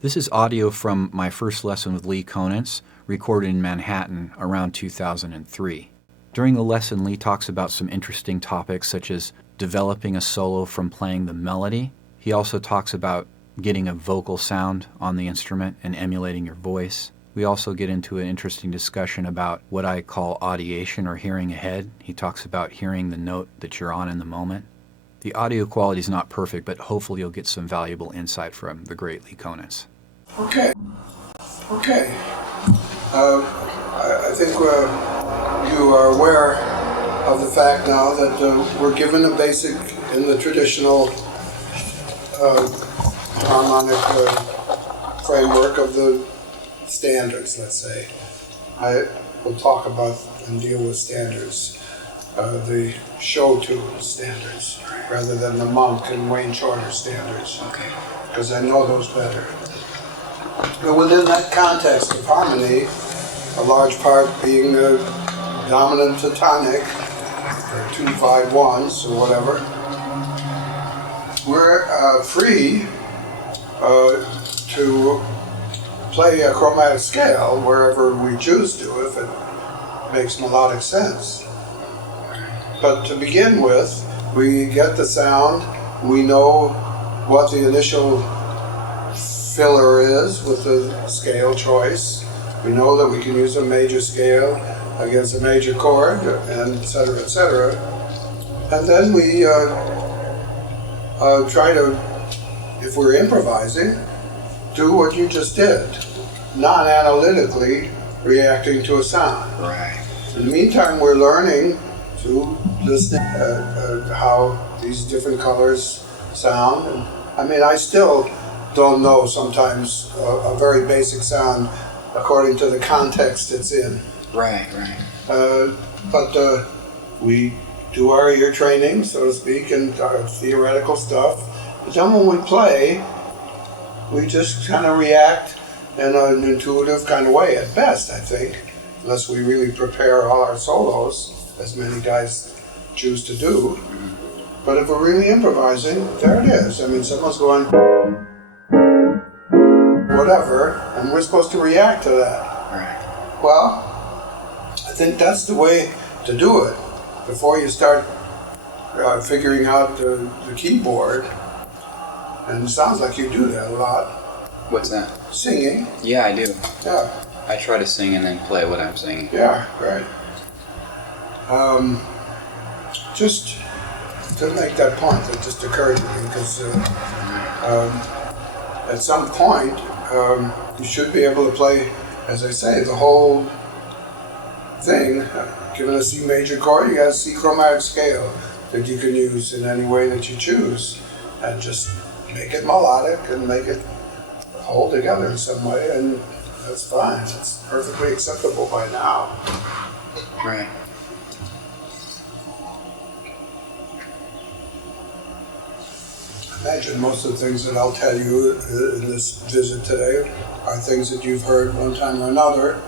This is audio from my first lesson with Lee Konitz, recorded in Manhattan around 2003. During the lesson, Lee talks about some interesting topics such as developing a solo from playing the melody. He also talks about getting a vocal sound on the instrument and emulating your voice. We also get into an interesting discussion about what I call audiation, or hearing ahead. He talks about hearing the note that you're on in the moment. The audio quality is not perfect, but hopefully you'll get some valuable insight from the great Lee Konitz. Okay. I think you are aware of the fact now that we're given a basic, in the traditional harmonic framework of the standards, let's say. I will talk about and deal with standards. The show tune standards, rather than the Monk and Wayne Shorter standards. Okay. Because I know those better. But within that context of harmony, a large part being the dominant to tonic, or 2-5-1s or whatever, we're free to play a chromatic scale wherever we choose to, if it makes melodic sense. But to begin with, we get the sound, we know what the initial filler is with the scale choice. We know that we can use a major scale against a major chord, and et cetera, and then we try to, if we're improvising, do what you just did, non-analytically reacting to a sound. Right. In the meantime, we're learning to listen how these different colors sound. And, I mean, I still don't know sometimes a very basic sound according to the context it's in. Right. But we do our ear training, so to speak, and our theoretical stuff. But then when we play, we just kind of react in an intuitive kind of way at best, I think, unless we really prepare all our solos, as many guys choose to do. But if we're really improvising, there it is. I mean, someone's going whatever, and we're supposed to react to that. Right. Well, I think that's the way to do it before you start figuring out the keyboard. And it sounds like you do that a lot. What's that? Singing. Yeah, I do. Yeah. I try to sing and then play what I'm singing. Yeah, right. Just to make that point that just occurred to me, because at some point you should be able to play, as I say, the whole thing. Given a C major chord, you got a C chromatic scale that you can use in any way that you choose, and just make it melodic and make it hold together in some way, and that's fine. It's perfectly acceptable by now. Right. Imagine most of the things that I'll tell you in this visit today are things that you've heard one time or another,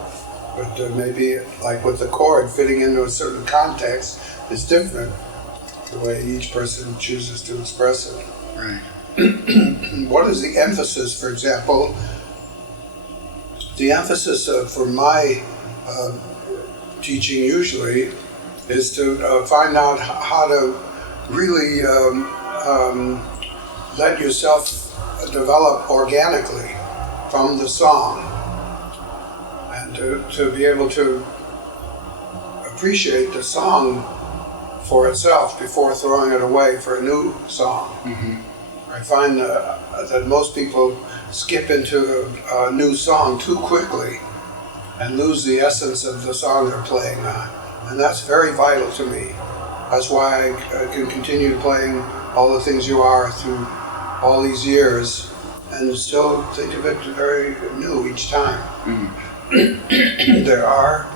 but maybe like with the chord fitting into a certain context is different, the way each person chooses to express it. Right. What is the emphasis, for example? The emphasis for my teaching usually is to find out how to really let yourself develop organically from the song, and to be able to appreciate the song for itself before throwing it away for a new song. Mm-hmm. I find that most people skip into a new song too quickly and lose the essence of the song they're playing on. And that's very vital to me. That's why I can continue playing all the things you are through all these years and still think of it very new each time. Mm. There are,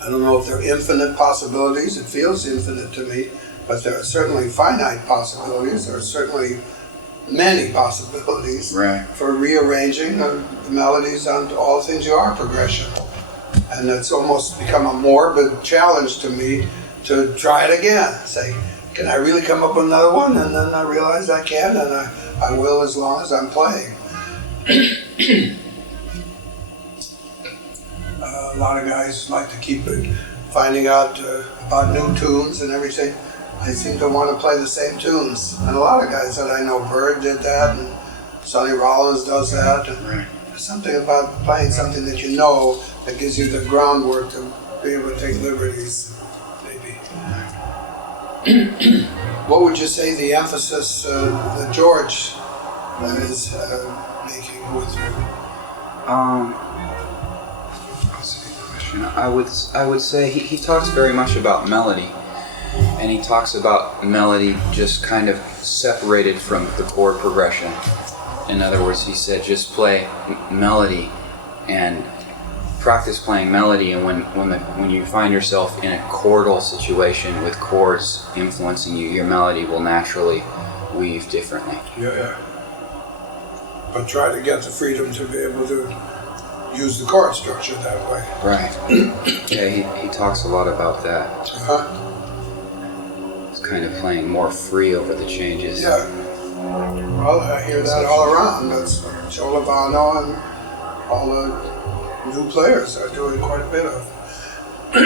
I don't know if they're infinite possibilities, it feels infinite to me, but there are certainly finite possibilities, there are certainly many possibilities, right, for rearranging the melodies on All Things You Are progression. And it's almost become a morbid challenge to me to try it again. Say, can I really come up with another one? And then I realize I can, and I will as long as I'm playing. A lot of guys like to keep finding out about new tunes and everything. I seem to want to play the same tunes. And a lot of guys that I know, Bird did that, and Sonny Rollins does that. And there's something about playing something that you know that gives you the groundwork to be able to take liberties, maybe. What would you say the emphasis that George is making with you? That's a good question. I would say he talks very much about melody, and he talks about melody just kind of separated from the chord progression. In other words, he said just play melody and practice playing melody, and when you find yourself in a chordal situation with chords influencing you, your melody will naturally weave differently. Yeah. But try to get the freedom to be able to use the chord structure that way. Right. Yeah, he talks a lot about that. It's kind of playing more free over the changes. Yeah. Well, I hear that all around. That's what Joe Lovano and all the new players are doing quite a bit of. I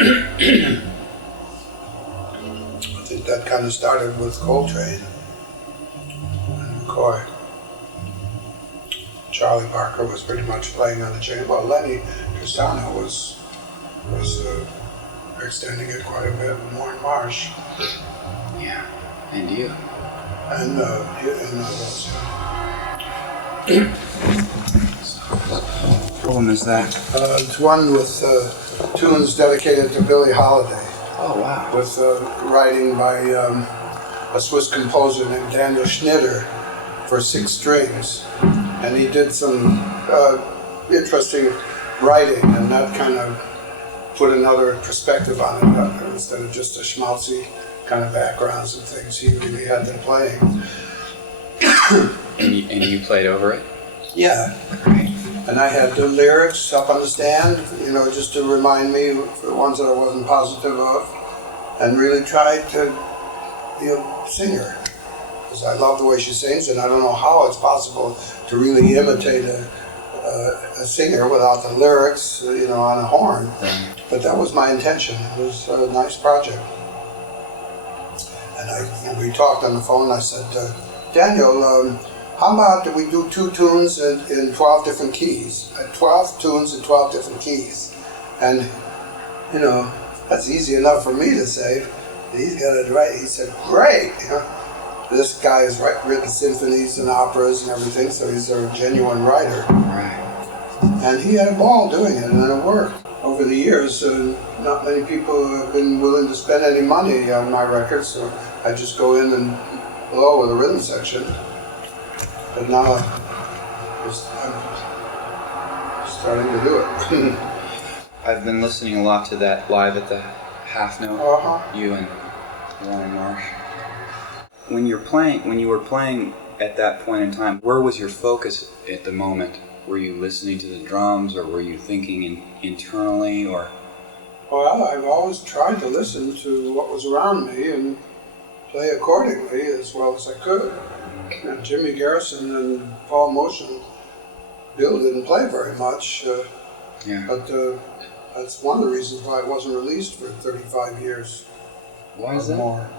think that kind of started with Coltrane and McCoy. Charlie Parker was pretty much playing on the chain. Well, Lenny Castano was extending it quite a bit. Warren Marsh. Yeah, and you. And those. What one is that? It's one with tunes dedicated to Billie Holiday. Oh, wow. With writing by a Swiss composer named Daniel Schnitter for 6 strings. And he did some interesting writing, and that kind of put another perspective on it. Instead of just a schmaltzy kind of backgrounds and things, he really had them playing. And you played over it? Yeah. And I had the lyrics up on the stand, just to remind me for the ones that I wasn't positive of, and really tried to be a singer. Because I love the way she sings, and I don't know how it's possible to really imitate a singer without the lyrics, on a horn. But that was my intention. It was a nice project. And we talked on the phone. I said, Daniel, how about we do 2 tunes in 12 different keys? 12 tunes in 12 different keys. And, that's easy enough for me to say. He's got it right. He said, great. This guy has written symphonies and operas and everything, so he's a genuine writer. Right. And he had a ball doing it, and it worked. Over the years, not many people have been willing to spend any money on my records, so I just go in and blow with a rhythm section. But now I'm starting to do it. I've been listening a lot to that live at the Half Note. You and Warren Marsh. When you were playing at that point in time, where was your focus at the moment? Were you listening to the drums, or were you thinking internally, or? Well, I've always tried to listen to what was around me and play accordingly as well as I could. And Jimmy Garrison and Paul Motion, Bill didn't play very much, but that's one of the reasons why it wasn't released for 35 years. Why is that? More.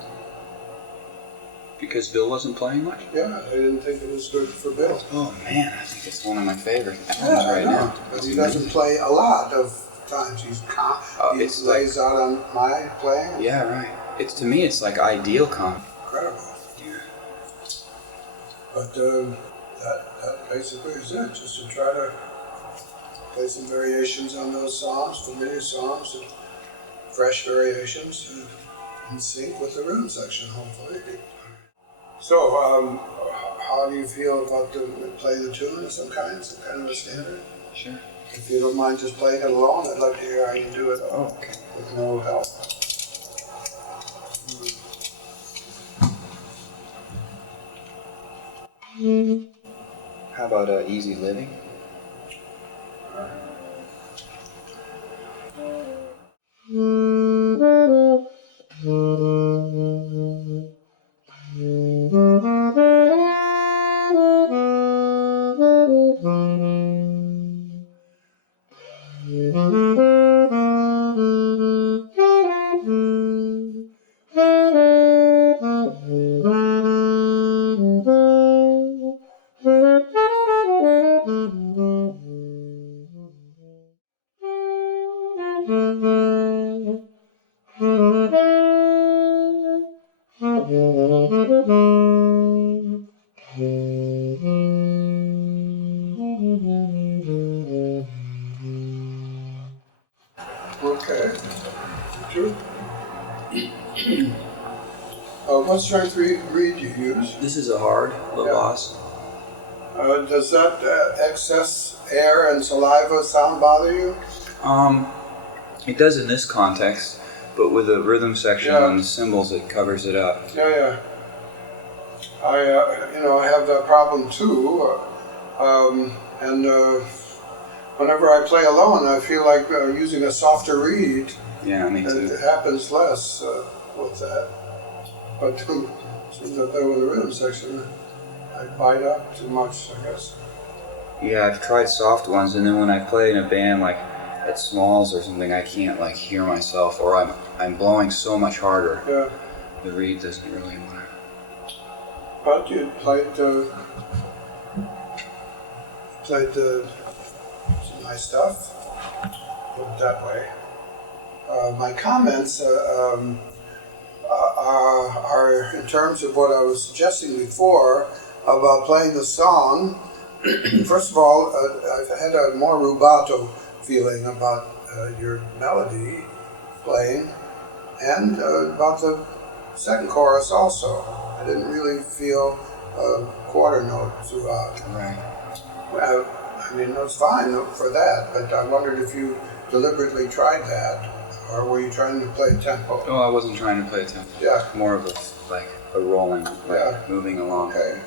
Because Bill wasn't playing much? Yeah, I didn't think it was good for Bill. Oh man, I think it's one of my favorite albums right now. But he doesn't play a lot of times. He lays out on my playing. Yeah, right. To me, it's like ideal comp. Incredible. Yeah. But that basically is it. Just to try to play some variations on those songs, familiar songs, and fresh variations, in sync with the rhythm section, hopefully. So, how do you feel about playing the tune of some kind of a standard? Sure. If you don't mind just playing it alone, I'd love to hear how you do it. Oh, okay. With no help. How about Easy Living? Okay. True. What strength reed do you use? This is a hard boss. Does that excess air and saliva sound bother you? It does in this context, but with the rhythm section on the cymbals, it covers it up. Yeah. I have that problem too, and whenever I play alone, I feel like using a softer reed. Yeah, me too. It happens less with that. But seems up there with the rhythm section, I bite up too much, I guess. Yeah, I've tried soft ones, and then when I play in a band like at Smalls or something, I can't like hear myself, or I'm blowing so much harder. Yeah. The reed doesn't really work. But you played some nice stuff. Put it that way. My comments are in terms of what I was suggesting before about playing the song. First of all, I've had a more rubato feeling about your melody playing, and about the second chorus also. I didn't really feel a quarter note throughout. Right. I mean, it was fine for that, but I wondered if you deliberately tried that, or were you trying to play tempo? Oh, I wasn't trying to play a tempo. Yeah. More of a rolling, moving along. Okay.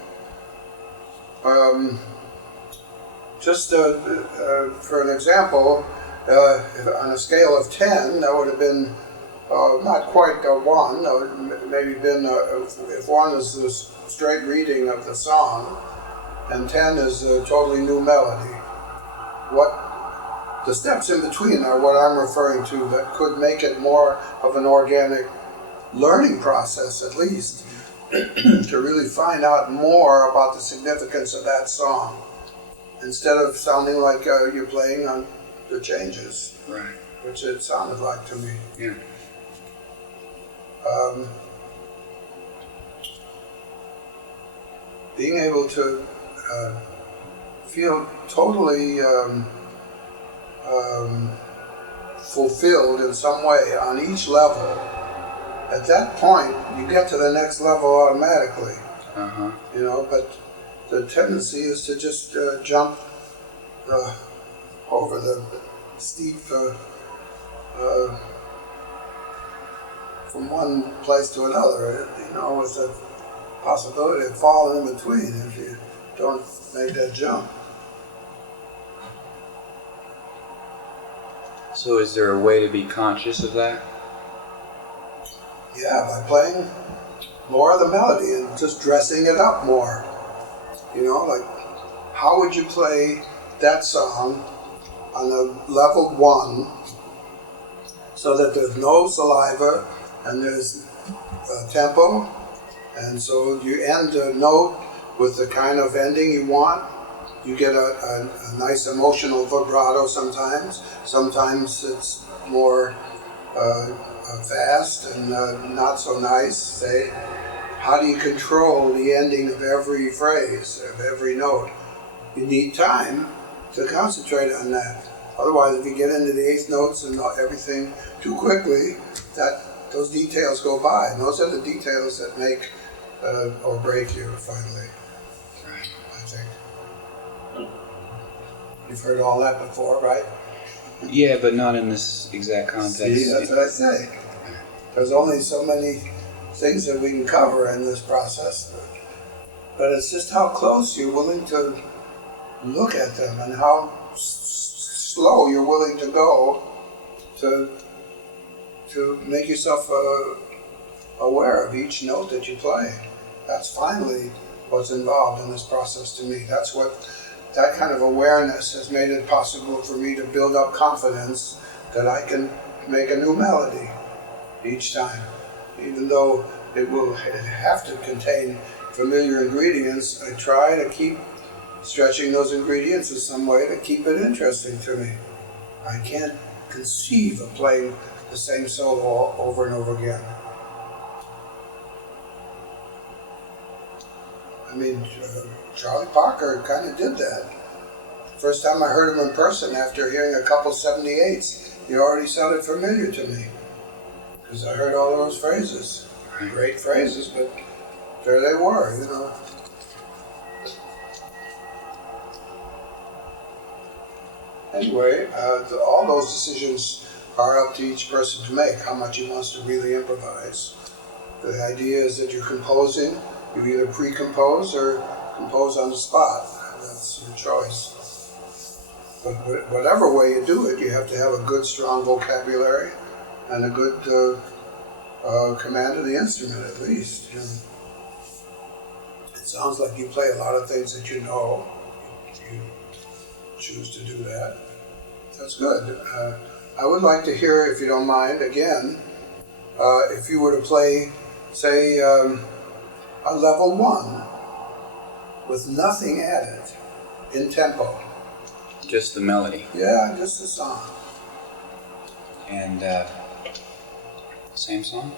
Just for an example, on a scale of 10, that would have been not quite a 1. That would maybe been, if 1 is the straight reading of the song, and 10 is a totally new melody. The steps in between are what I'm referring to that could make it more of an organic learning process, at least, to really find out more about the significance of that song, instead of sounding like you're playing on the changes, right? Which it sounded like to me. Yeah. Being able to feel totally fulfilled in some way on each level. At that point, you get to the next level automatically. Uh-huh. But the tendency is to just jump over the steep from one place to another, with the possibility of falling in between if you don't make that jump. So is there a way to be conscious of that? Yeah, by playing more of the melody and just dressing it up more. Like, how would you play that song on a level 1 so that there's no saliva and there's tempo, and so you end a note with the kind of ending you want. You get a nice emotional vibrato sometimes. Sometimes it's more fast and not so nice. Say, how do you control the ending of every phrase, of every note? You need time to concentrate on that. Otherwise, if you get into the eighth notes and everything too quickly, those details go by. And those are the details that make or break you finally. Right. I think. You've heard all that before, right? Yeah, but not in this exact context. See, that's what I say. There's only so many things that we can cover in this process. But it's just how close you're willing to look at them and how slow you're willing to go to make yourself aware of each note that you play. That's finally what's involved in this process to me. That kind of awareness has made it possible for me to build up confidence that I can make a new melody each time. Even though it have to contain familiar ingredients, I try to keep stretching those ingredients in some way to keep it interesting to me. I can't conceive of playing the same solo over and over again. I mean, Charlie Parker kind of did that First time I heard him in person, after hearing a couple 78s, he already sounded familiar to me. Because I heard all those phrases. Great phrases, but there they were, you know. Anyway, all those decisions are up to each person to make, how much he wants to really improvise. The idea is that you're composing, you either pre-compose or compose on the spot. That's your choice. But whatever way you do it, you have to have a good, strong vocabulary and a good command of the instrument, at least. And it sounds like you play a lot of things that you know. You choose to do that. That's good. I would like to hear, if you don't mind, again, if you were to play, say, a level 1 with nothing added in tempo. Just the melody. Yeah, just the song. And same song?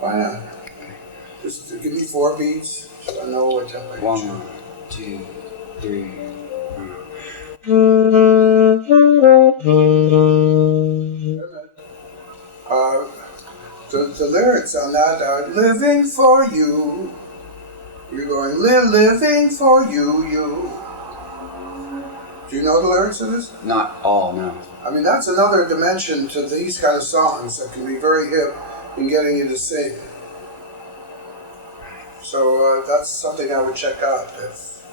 Why not? Just give me 4 beats so I know what tempo you 1, 2, 3. The lyrics on that are living for you. You're going living for you, you. Do you know the lyrics of this? Not all, no. I mean, that's another dimension to these kind of songs that can be very hip in getting you to sing. So that's something I would check out if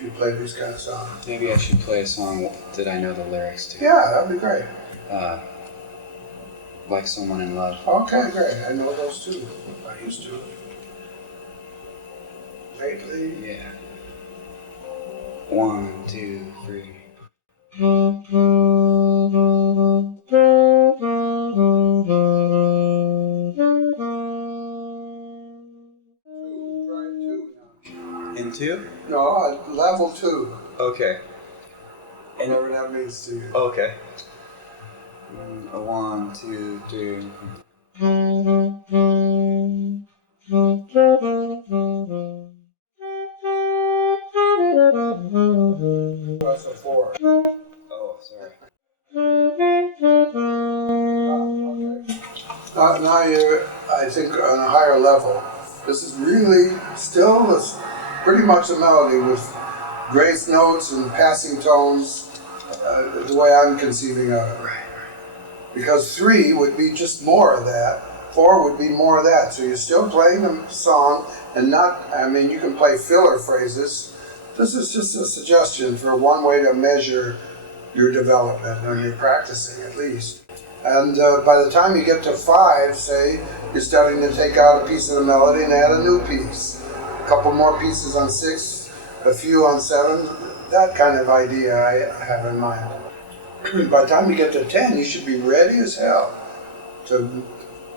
you play these kind of songs. Maybe I should play a song that I know the lyrics to. Yeah, that'd be great. Like Someone in Love. Okay, great. I know those too. I used to. Lately. Yeah. 1, 2, 3. In 2? No, level 2. Okay. Whatever that means to you. Okay. 1, 2, 3. That's a 4. Oh, sorry. Okay. Now you're, I think, on a higher level. This is really still pretty much a melody with grace notes and passing tones, the way I'm conceiving of it. Because 3 would be just more of that. 4 would be more of that. So you're still playing the song and not, I mean, you can play filler phrases. This is just a suggestion for one way to measure your development and your practicing at least. And by the time you get to 5, say, you're starting to take out a piece of the melody and add a new piece. A couple more pieces on 6, a few on 7. That kind of idea I have in mind. By the time you get to 10, you should be ready as hell to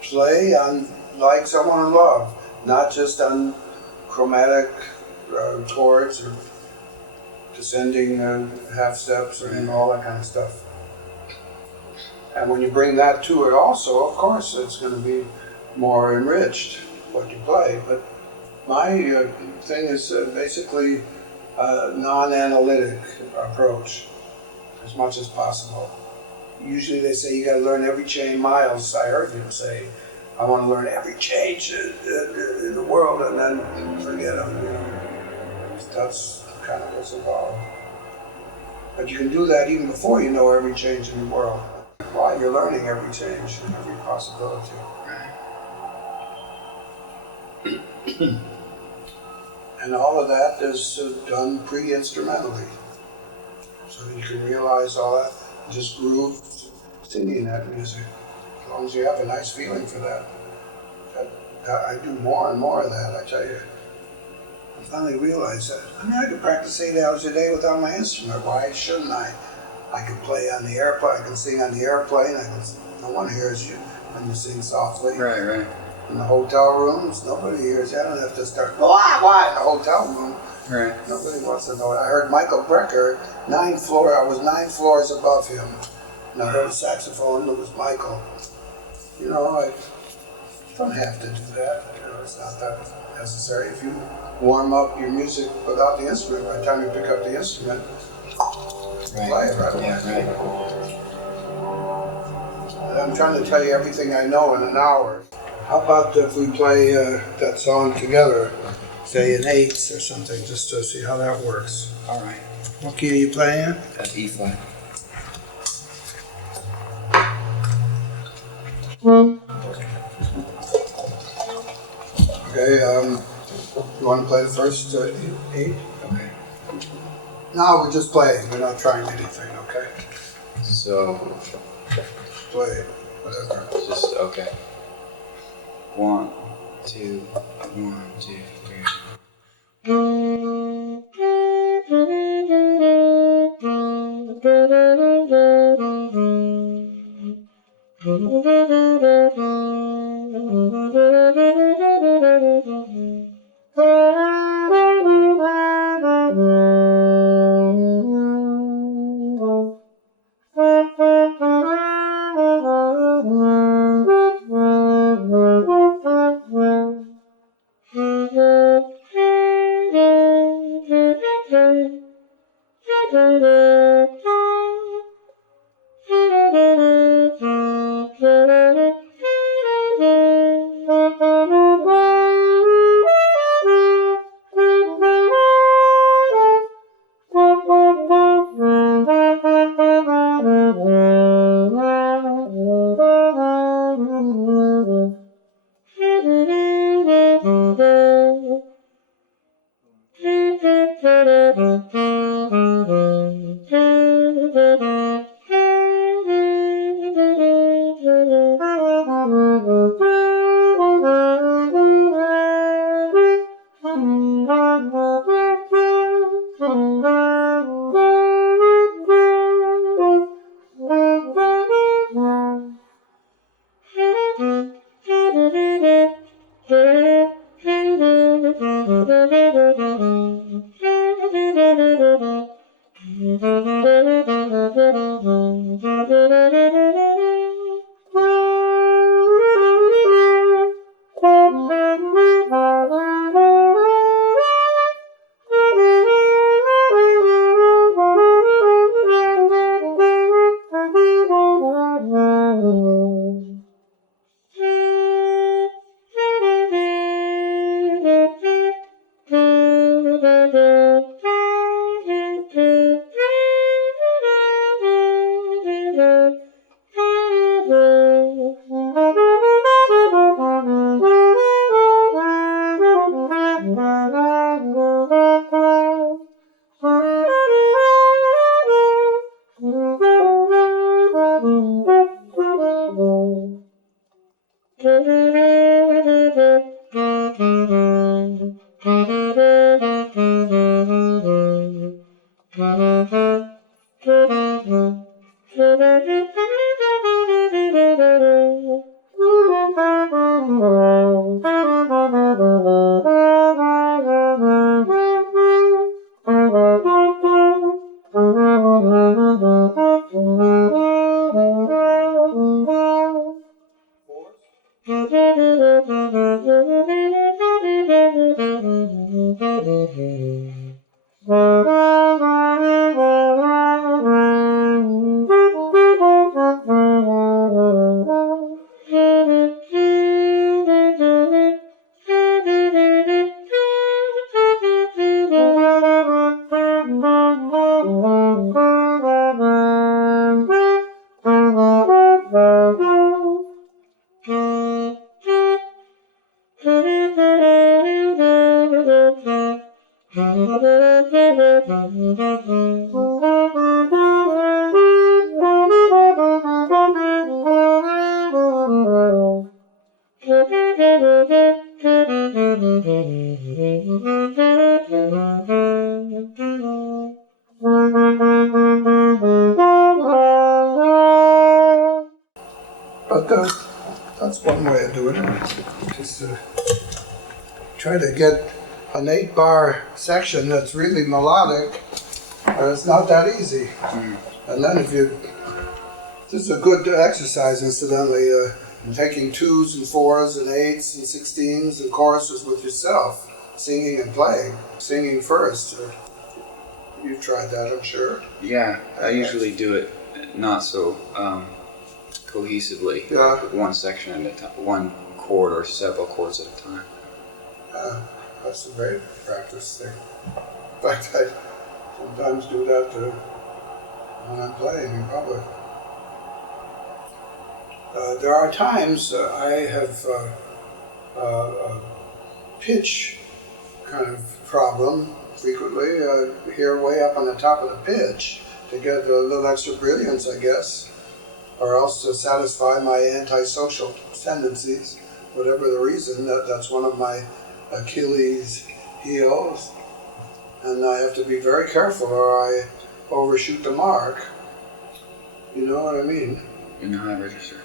play on Like Someone in Love, not just on chromatic chords or descending half steps and all that kind of stuff. And when you bring that to it also, of course, it's going to be more enriched, what you play. But my thing is basically a non-analytic approach, as much as possible. Usually they say you got to learn every chain. Miles, I heard him say, I want to learn every change in the world and then forget them. You know? That's kind of what's involved. But you can do that even before you know every change in the world, while you're learning every change and every possibility. And all of that is done pre-instrumentally. So you can realize all that, just groove singing that music. As long as you have a nice feeling for that. I do more and more of that, I tell you. I finally realized that. I mean, I could practice 8 hours a day without my instrument. Why shouldn't I? I can play on the airplane, I can sing on the airplane, no one hears you when you sing softly. Right. In the hotel rooms, nobody hears you. I don't have to start, why? In the hotel room. Right. Nobody wants to know it. I heard Michael Brecker, I was 9 floors above him. And I heard a saxophone, it was Michael. You know, I don't have to do that. You know, it's not that necessary. If you warm up your music without the instrument, by the time you pick up the instrument, play it right away. Yeah, right. I'm trying to tell you everything I know in an hour. How about if we play that song together, say in eighths or something, just to see how that works. All right. What key are you playing in? That's E flat. Okay, you want to play the first eight? Okay. No, we're just playing. We're not trying anything, okay? So, Play, whatever. just, okay. 1, 2, 1, 2, 3. But that's one way of doing it. Just to try to get an 8-bar section that's really melodic, and it's not that easy. And then this is a good exercise, incidentally, taking 2s and 4s and 8s and 16s and choruses with yourself, singing and playing. Singing first. You've tried that, I'm sure. Yeah, I usually do it not so cohesively. Yeah. Like one section at a time, one chord or several chords at a time. That's a great practice thing. In fact, I sometimes do that when I'm playing in public. There are times I have a pitch kind of problem frequently, here way up on the top of the pitch to get a little extra brilliance, I guess, or else to satisfy my antisocial tendencies, whatever the reason. That's one of my Achilles heels, and I have to be very careful or I overshoot the mark. You know what I mean? In the high register.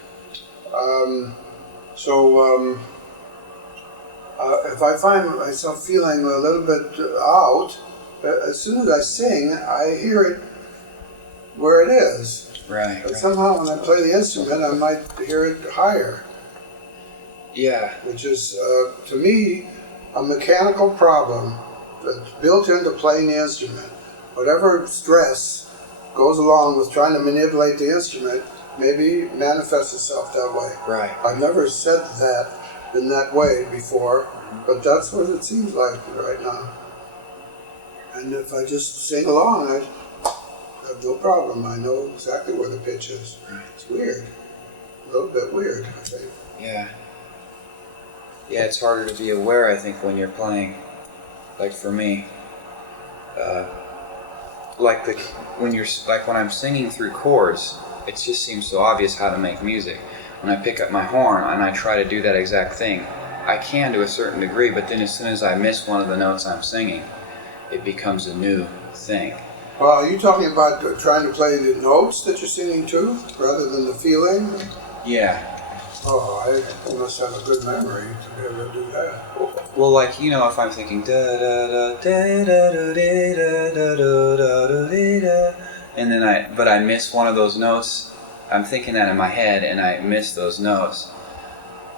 If I find myself feeling a little bit out, as soon as I sing, I hear it where it is. Right. But somehow when I play the instrument, I might hear it higher. Yeah. Which is, to me, a mechanical problem that's built into playing the instrument. Whatever stress goes along with trying to manipulate the instrument maybe manifests itself that way. Right. I've never said that in that way before, but that's what it seems like right now. And if I just sing along, I have no problem. I know exactly where the pitch is. It's weird. A little bit weird, I think. Yeah. Yeah, it's harder to be aware, I think, when you're playing. Like for me, when I'm singing through chords, it just seems so obvious how to make music. When I pick up my horn and I try to do that exact thing, I can to a certain degree, but then as soon as I miss one of the notes I'm singing, it becomes a new thing. Well, are you talking about trying to play the notes that you're singing to, rather than the feeling? Yeah. Oh, I must have a good memory to be able to do that. Well, like, you know, if I'm thinking da da da da da da da da da da da, and then I miss one of those notes. I'm thinking that in my head, and I miss those notes.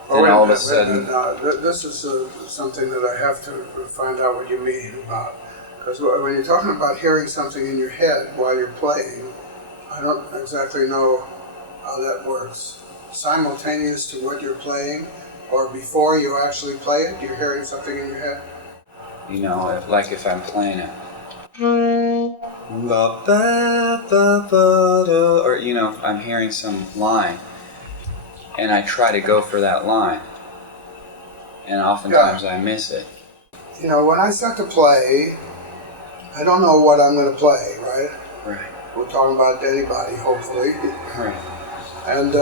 Then all of a sudden, this is something that I have to find out what you mean about. Because when you're talking about hearing something in your head while you're playing, I don't exactly know how that works. Simultaneous to what you're playing, or before you actually play it, you're hearing something in your head? You know, like if I'm playing it, or, you know, I'm hearing some line, and I try to go for that line, and oftentimes I miss it. You know, when I start to play, I don't know what I'm going to play, right? Right. We're talking about anybody, hopefully. Right. And,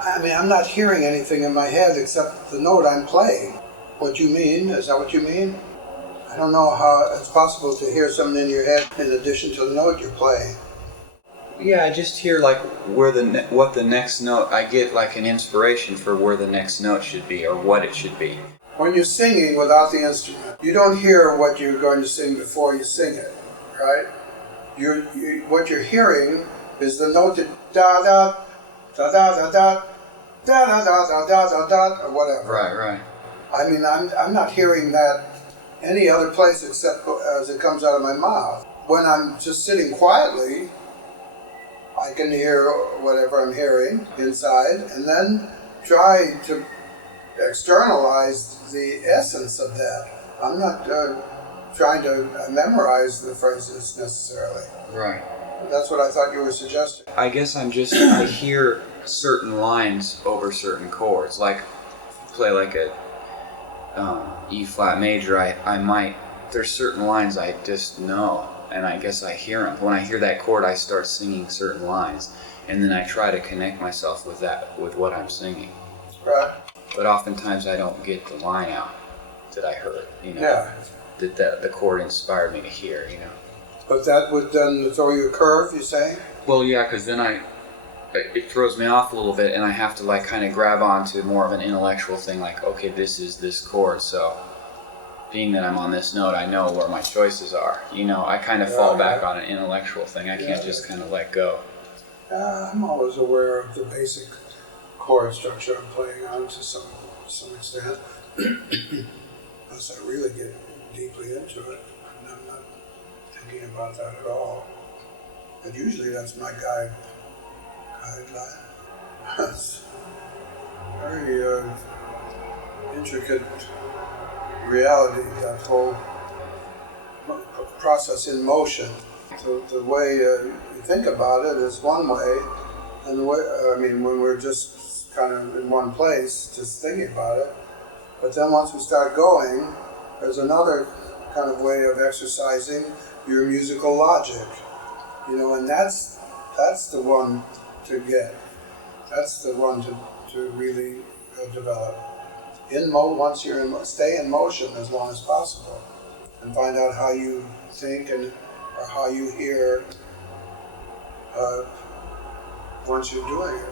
I mean, I'm not hearing anything in my head except the note I'm playing. What you mean? Is that what you mean? I don't know how it's possible to hear something in your head in addition to the note you're playing. Yeah, I just hear like what the next note, I get like an inspiration for where the next note should be or what it should be. When you're singing without the instrument, you don't hear what you're going to sing before you sing it, right? What you're hearing is the note that da da da da da da da da da da da da da or whatever. Right. I mean, I'm not hearing that any other place except as it comes out of my mouth. When I'm just sitting quietly, I can hear whatever I'm hearing inside, and then try to externalize the essence of that. I'm not trying to memorize the phrases necessarily. Right. That's what I thought you were suggesting. I guess I hear certain lines over certain chords. Like, play like a E flat major, there's certain lines I just know, and I guess I hear them. When I hear that chord, I start singing certain lines, and then I try to connect myself with what I'm singing. Right. But oftentimes I don't get the line out that I heard, you know, Yeah. that the chord inspired me to hear, you know. But that would then throw you a curve, you say? Well, yeah, because then it throws me off a little bit, and I have to like kind of grab onto more of an intellectual thing, like, okay, this is this chord, so being that I'm on this note, I know where my choices are. You know, I kind of fall back on an intellectual thing. I can't just kind of let go. I'm always aware of the basic chord structure I'm playing on to some extent. Unless I really get deeply into it. And I'm not thinking about that at all. But usually that's my guideline. That's very intricate reality, that whole process in motion. So the way you think about it is one way, and the way, when we're just kind of in one place, just thinking about it. But then once we start going, there's another kind of way of exercising your musical logic, and that's the one to get. That's the one to really develop. Once you're in, stay in motion as long as possible, and find out how you think or how you hear once you're doing it.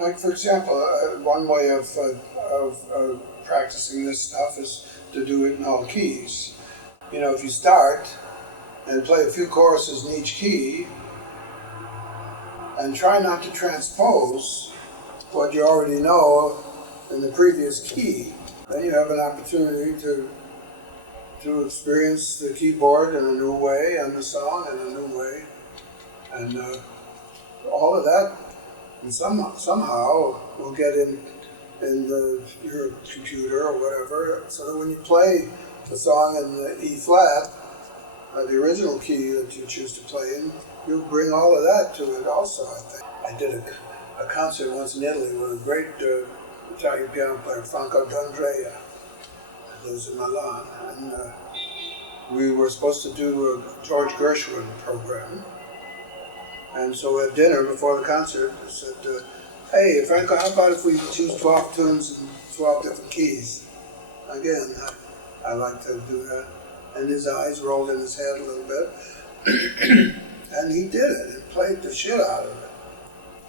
Like, for example, one way of practicing this stuff is to do it in all keys. If you start and play a few choruses in each key, and try not to transpose what you already know in the previous key, then you have an opportunity to experience the keyboard in a new way and the song in a new way. And all of that, and somehow will get in your computer or whatever, so that when you play the song in the E flat, the original key that you choose to play in, you'll bring all of that to it also, I think. I did a concert once in Italy with a great Italian piano player, Franco D'Andrea, who lives in Milan. And we were supposed to do a George Gershwin program. And so at dinner before the concert, I said, hey, Franco, how about if we choose 12 tunes in 12 different keys? Again, I like to do that. And his eyes rolled in his head a little bit. And he did it and played the shit out of it.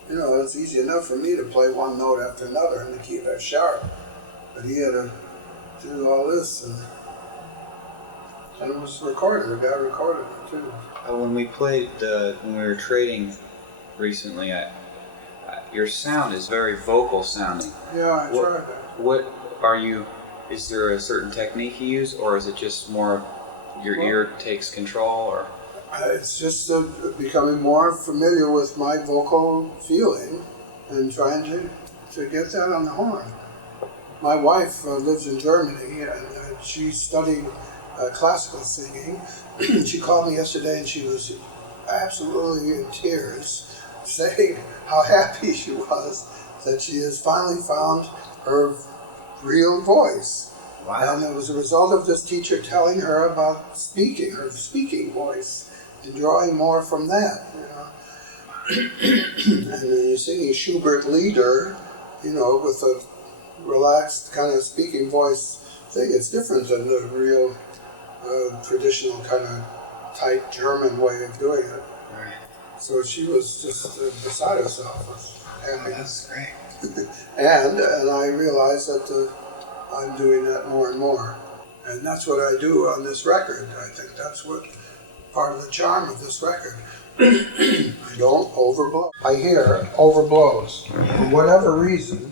It's easy enough for me to play one note after another in the key of F sharp. But he had to do all this, and it was recorded. The guy recorded it too. When we were trading recently, your sound is very vocal sounding. Yeah, I tried that. Is there a certain technique you use, or is it just more your ear takes control, or? It's just becoming more familiar with my vocal feeling and trying to get that on the horn. My wife lives in Germany, and she studied classical singing. She called me yesterday and she was absolutely in tears, saying how happy she was that she has finally found her real voice. Wow. And it was a result of this teacher telling her about her speaking voice, and drawing more from that, And then you're singing Schubert Lieder, with a relaxed kind of speaking voice thing. It's different than the real traditional kind of tight German way of doing it. Right. So she was just beside herself. That's great. and I realized that I'm doing that more and more. And that's what I do on this record. I think that's what part of the charm of this record. I don't overblow. I hear overblows. For whatever reason,